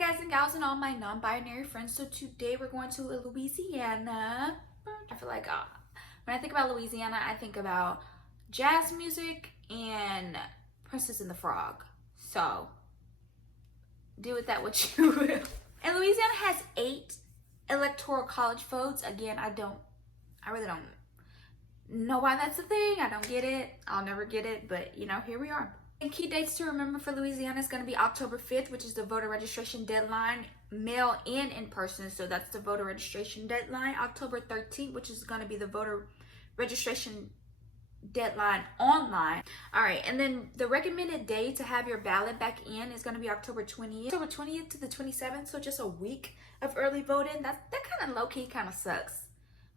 guys and gals and all my non-binary friends. So today we're going to Louisiana. I feel like when I think about Louisiana, I think about jazz music and Princess and the Frog. So do with that what you will. And Louisiana has 8 electoral college votes. Again, I really don't know why that's a thing. I don't get it. I'll never get it, but you know, here we are. And key dates to remember for Louisiana is going to be October 5th, which is the voter registration deadline, mail and in person. So that's the voter registration deadline. October 13th, which is going to be the voter registration deadline online. All right, and then the recommended day to have your ballot back in is going to be October 20th. October 20th to the 27th, so just a week of early voting. That kind of low-key kind of sucks.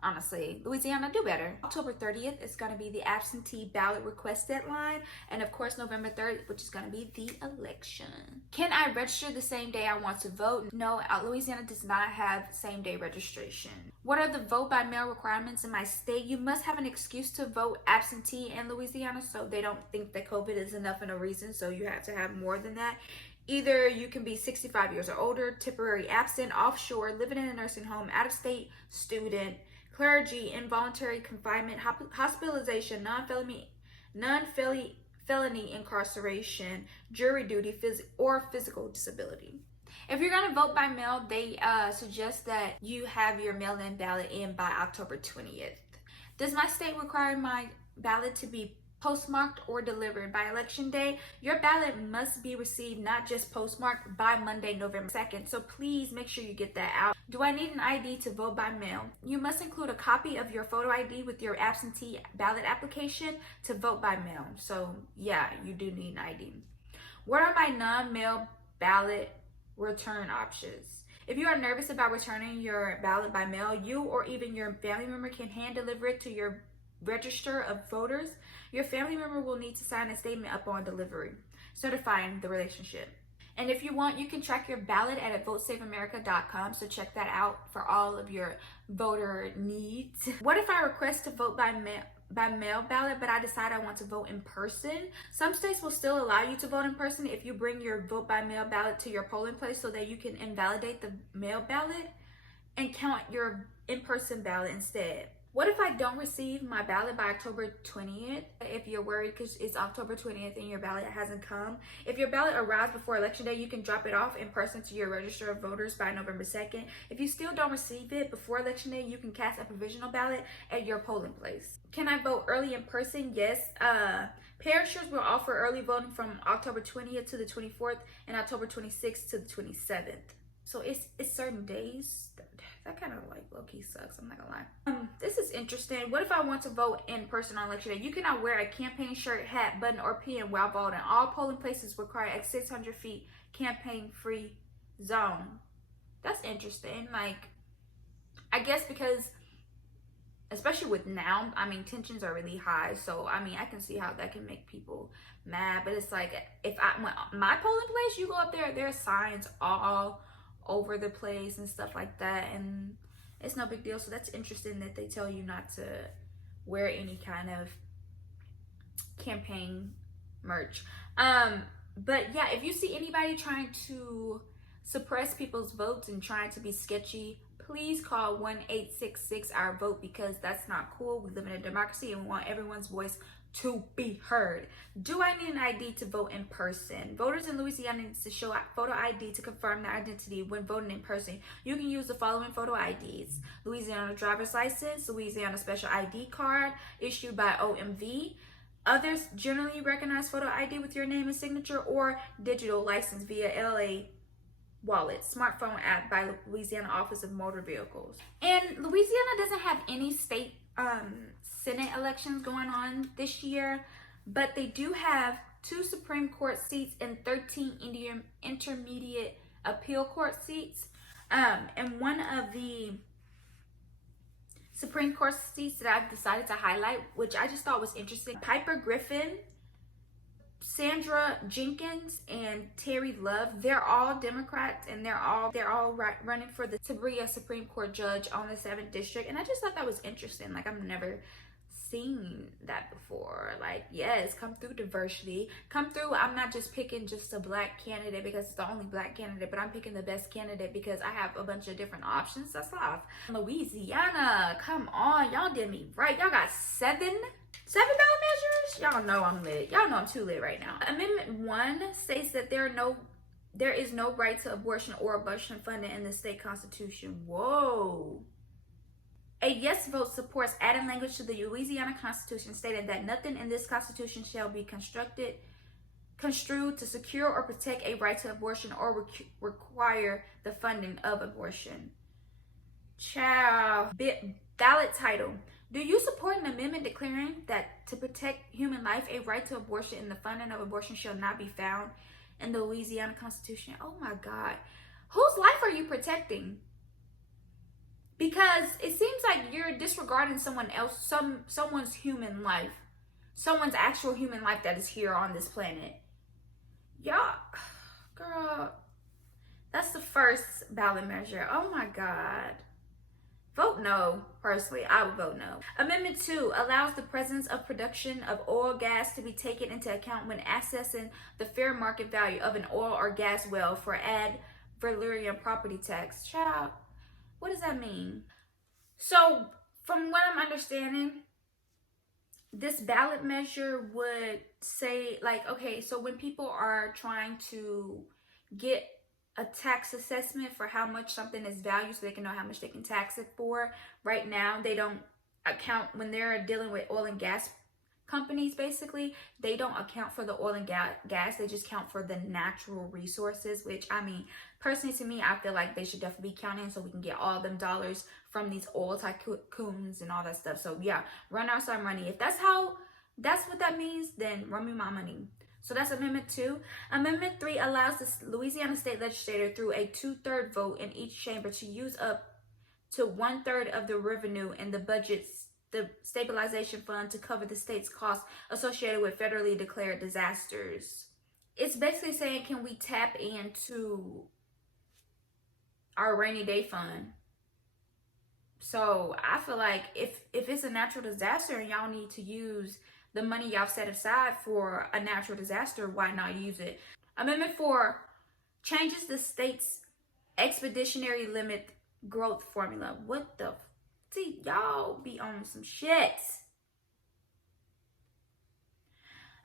Honestly, Louisiana, do better. October 30th is going to be the absentee ballot request deadline. And of course, November 3rd, which is going to be the election. Can I register the same day I want to vote? No, Louisiana does not have same day registration. What are the vote by mail requirements in my state? You must have an excuse to vote absentee in Louisiana, so they don't think that COVID is enough and a reason, so you have to have more than that. Either you can be 65 years or older, temporary absent, offshore, living in a nursing home, out of state, student, clergy, involuntary confinement, hospitalization, non-felony incarceration, jury duty, or physical disability. If you're going to vote by mail, they suggest that you have your mail-in ballot in by October 20th. Does my state require my ballot to be postmarked or delivered by election day? Your ballot must be received, not just postmarked, by Monday, November 2nd. So please make sure you get that out. Do I need an ID to vote by mail? You must include a copy of your photo ID with your absentee ballot application to vote by mail. So yeah, you do need an ID. What are my non-mail ballot return options? If you are nervous about returning your ballot by mail, you or even your family member can hand deliver it to your register of voters. Your family member will need to sign a statement upon delivery, certifying the relationship. And if you want, you can track your ballot at votesaveamerica.com, so check that out for all of your voter needs. What if I request to vote by mail ballot, but I decide I want to vote in person? Some states will still allow you to vote in person if you bring your vote by mail ballot to your polling place so that you can invalidate the mail ballot and count your in-person ballot instead. What if I don't receive my ballot by October 20th? If you're worried because it's October 20th and your ballot hasn't come. If your ballot arrives before election day, you can drop it off in person to your register of voters by November 2nd. If you still don't receive it before election day, you can cast a provisional ballot at your polling place. Can I vote early in person? Yes. Parishes will offer early voting from October 20th to the 24th and October 26th to the 27th. So it's certain days. That kind of like low-key sucks, I'm not gonna lie. This is interesting. What if I want to vote in person on election day? You cannot wear a campaign shirt, hat, button, or pin while voting. All polling places require a 600 feet campaign-free zone. That's interesting. Like, I guess because, especially with now, I mean, tensions are really high. So, I mean, I can see how that can make people mad. But it's like, if my polling place, you go up there, there are signs all over the place and stuff like that, and it's no big deal. So that's interesting that they tell you not to wear any kind of campaign merch. But yeah, if you see anybody trying to suppress people's votes and trying to be sketchy, please call 1-866-OUR-VOTE, because that's not cool. We live in a democracy and we want everyone's voice to be heard. Do I need an ID to vote in person? Voters in Louisiana need to show photo ID to confirm their identity when voting in person. You can use the following photo IDs: Louisiana driver's license, Louisiana special ID card issued by OMV. Others generally recognize photo ID with your name and signature, or digital license via LA wallet, smartphone app by Louisiana Office of Motor Vehicles. And Louisiana doesn't have any state Senate elections going on this year, but they do have 2 Supreme Court seats and 13 intermediate appeal court seats. And one of the Supreme Court seats that I've decided to highlight, which I just thought was interesting, Piper Griffin, Sandra Jenkins, and Terry Love. They're all Democrats, and they're all running for to be a Supreme Court judge on the 7th district. And I just thought that was interesting. Like, I've never seen that before. Like, yes, come through diversity. Come through. I'm not just picking just a black candidate because it's the only black candidate, but I'm picking the best candidate because I have a bunch of different options. That's life. Louisiana, come on. Y'all did me right. Y'all got seven ballot measures. Y'all know I'm lit. Y'all know I'm too lit right now. Amendment 1 states that there is no right to abortion or abortion funding in the state constitution. Whoa. A yes vote supports adding language to the Louisiana Constitution stating that nothing in this Constitution shall be construed to secure or protect a right to abortion or require the funding of abortion. Ballot title. Do you support an amendment declaring that to protect human life, a right to abortion and the funding of abortion shall not be found in the Louisiana Constitution? Oh my God. Whose life are you protecting? Because it seems like you're disregarding someone else, someone's human life, someone's actual human life that is here on this planet. Y'all, girl, that's the first ballot measure. Oh my God. Vote no. Personally, I would vote no. Amendment 2 allows the presence of production of oil gas to be taken into account when assessing the fair market value of an oil or gas well for ad valorem property tax. Child. What does that mean? So, from what I'm understanding, this ballot measure would say, like, okay, so when people are trying to get a tax assessment for how much something is valued so they can know how much they can tax it for, right now, they don't account, when they're dealing with oil and gas companies, basically, they don't account for the oil and gas. They just count for the natural resources, which, I mean, personally to me, I feel like they should definitely be counting so we can get all them dollars from these oil tycoons and all that stuff. So yeah, run out some money. If that's what that means, then run me my money. So that's Amendment 2. Amendment 3 allows the Louisiana State Legislature through a 2/3 vote in each chamber to use up to 1/3 of the revenue in the budget's the stabilization fund to cover the state's costs associated with federally declared disasters. It's basically saying, can we tap into our rainy day fund? So I feel like if it's a natural disaster and y'all need to use the money y'all set aside for a natural disaster, why not use it? Amendment 4 changes the state's expeditionary limit growth formula. What the see, y'all be on some shit.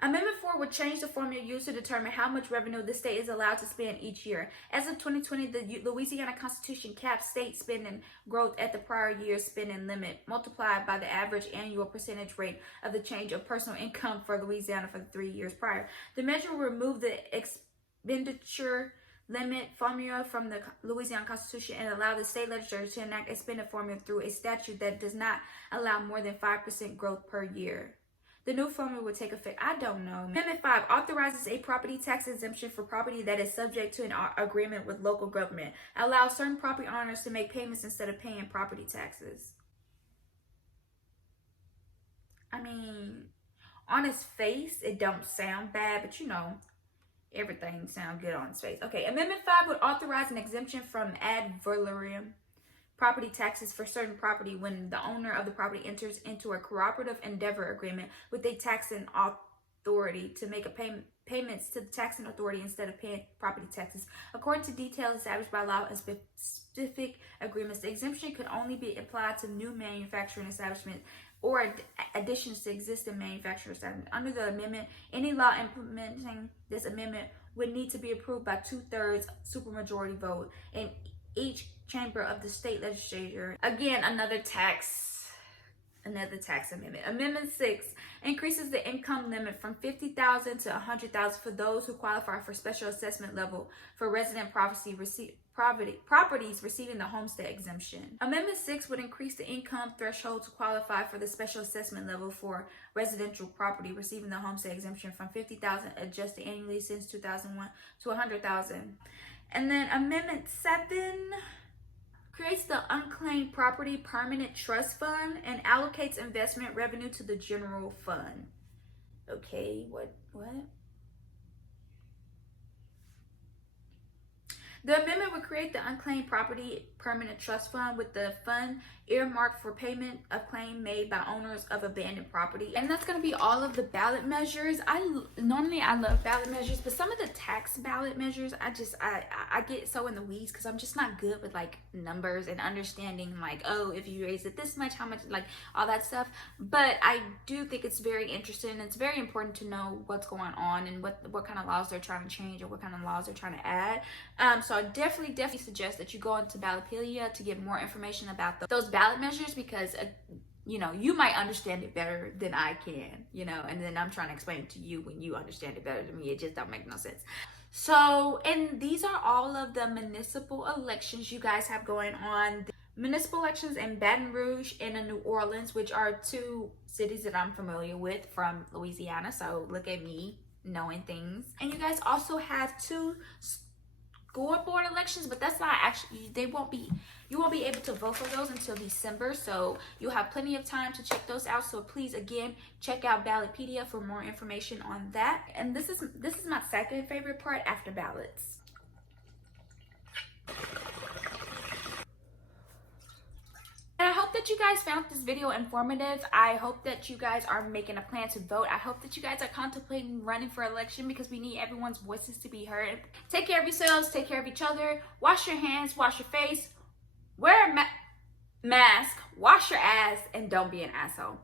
Amendment 4 would change the formula used to determine how much revenue the state is allowed to spend each year. As of 2020, the Louisiana Constitution caps state spending growth at the prior year's spending limit, multiplied by the average annual percentage rate of the change of personal income for Louisiana for the 3 years prior. The measure will remove the expenditure limit formula from the Louisiana Constitution and allow the state legislature to enact a spending formula through a statute that does not allow more than 5% growth per year. The new formula will take effect. I don't know. Amendment 5 authorizes a property tax exemption for property that is subject to an agreement with local government. Allows certain property owners to make payments instead of paying property taxes. I mean, on its face, it don't sound bad, but you know, everything sounds good on its face. Okay, Amendment 5 would authorize an exemption from ad valorem property taxes for certain property when the owner of the property enters into a cooperative endeavor agreement with a taxing authority to make payments to the taxing authority instead of paying property taxes. According to details established by law and specific agreements, the exemption could only be applied to new manufacturing establishments or additions to existing manufacturing establishments. Under the amendment, any law implementing this amendment would need to be approved by 2/3 supermajority vote in each chamber of the state legislature. Again, another tax amendment. Amendment 6 increases the income limit from $50,000 to $100,000 for those who qualify for special assessment level for resident properties receiving the homestead exemption. Amendment 6 would increase the income threshold to qualify for the special assessment level for residential property receiving the homestead exemption from $50,000 adjusted annually since 2001 to $100,000. And then Amendment 7 creates the Unclaimed Property Permanent Trust Fund and allocates investment revenue to the general fund. Okay, what? The amendment would create the Unclaimed Property Permanent Trust Fund, with the fund earmarked for payment of claim made by owners of abandoned property. And that's going to be all of the ballot measures. Normally I love ballot measures, but some of the tax ballot measures, I get so in the weeds because I'm just not good with like numbers and understanding like, oh, if you raise it this much, how much, like all that stuff. But I do think it's very interesting. It's very important to know what's going on and what kind of laws they're trying to change or what kind of laws they're trying to add. So I definitely suggest that you go into Ballotpedia to get more information about those ballot measures, because you know, you might understand it better than I can, you know, and then I'm trying to explain it to you when you understand it better than me. It just don't make no sense. So, and these are all of the municipal elections you guys have going on. The municipal elections in Baton Rouge and in New Orleans, which are two cities that I'm familiar with from Louisiana. So look at me knowing things. And you guys also have two school board elections, but that's not actually, you won't be able to vote for those until December, so you'll have plenty of time to check those out. So please, again, check out Ballotpedia for more information on that. And this is my second favorite part after ballots. And I hope that you guys found this video informative. I hope that you guys are making a plan to vote. I hope that you guys are contemplating running for election, because we need everyone's voices to be heard. Take care of yourselves, take care of each other, wash your hands, wash your face, wear a mask, wash your ass, and don't be an asshole.